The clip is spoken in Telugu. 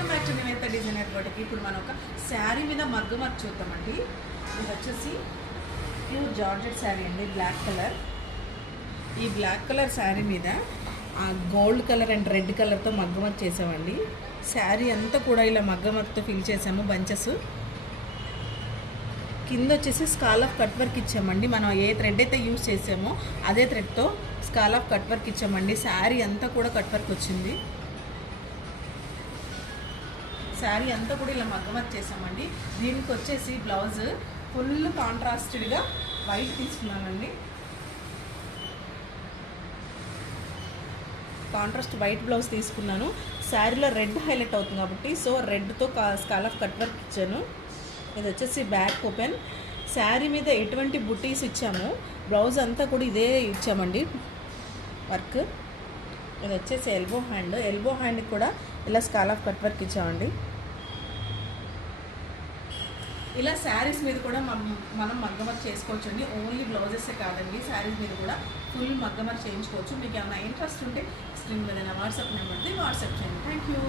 Welcome back to Niveta designer బోటికి. ఇప్పుడు మనం ఒక శారీ మీద మగ్గ వర్క్ చూద్దామండి. ఇది వచ్చేసి ప్యూర్ జార్జెట్ శారీ అండి, బ్లాక్ కలర్. ఈ బ్లాక్ కలర్ శారీ మీద ఆ గోల్డ్ కలర్ అండ్ రెడ్ కలర్తో మగ్గ వర్క్ చేసామండి. శారీ అంతా కూడా ఇలా మగ్గ వర్క్తో ఫిల్ చేసాము బంచెస్. కింద వచ్చేసి స్కాల్ ఆఫ్ కట్ వర్క్ ఇచ్చామండి. మనం ఏ థ్రెడ్ అయితే యూజ్ చేసామో అదే థ్రెడ్తో స్కాల్ ఆఫ్ కట్ వర్క్ ఇచ్చామండి. శారీ అంతా కూడా కట్ వర్క్ వచ్చింది. శారీ అంతా కూడా ఇలా మగ్గ వర్క్ చేసామండి. దీనికి వచ్చేసి బ్లౌజ్ ఫుల్ కాంట్రాస్టెడ్గా వైట్ తీసుకున్నానండి. కాంట్రాస్ట్ వైట్ బ్లౌజ్ తీసుకున్నాను. శారీలో రెడ్ హైలైట్ అవుతుంది కాబట్టి సో రెడ్తో స్కాల్ ఆఫ్ కట్ వర్క్ ఇచ్చాను. ఇది వచ్చేసి బ్యాక్ ఓపెన్. శారీ మీద ఎటువంటి బుటీస్ ఇచ్చాము, బ్లౌజ్ అంతా కూడా ఇదే ఇచ్చామండి వర్క్. ఇది వచ్చేసి ఎల్బో హ్యాండ్కి కూడా ఇలా స్కాల్ ఆఫ్ కట్ వర్క్ ఇచ్చామండి. ఇలా శారీస్ మీద కూడా మనం మగ్గ వర్క్ చేసుకోవచ్చు అండి. ఓన్లీ బ్లౌజెసే కాదండి, శారీస్ మీద కూడా ఫుల్ మగ్గ వర్క్ చేయించుకోవచ్చు. మీకు ఏమైనా ఇంట్రెస్ట్ ఉంటే స్క్రీన్ మీద వాట్సాప్ నెంబర్ది వాట్సాప్ చేయండి. Thank you.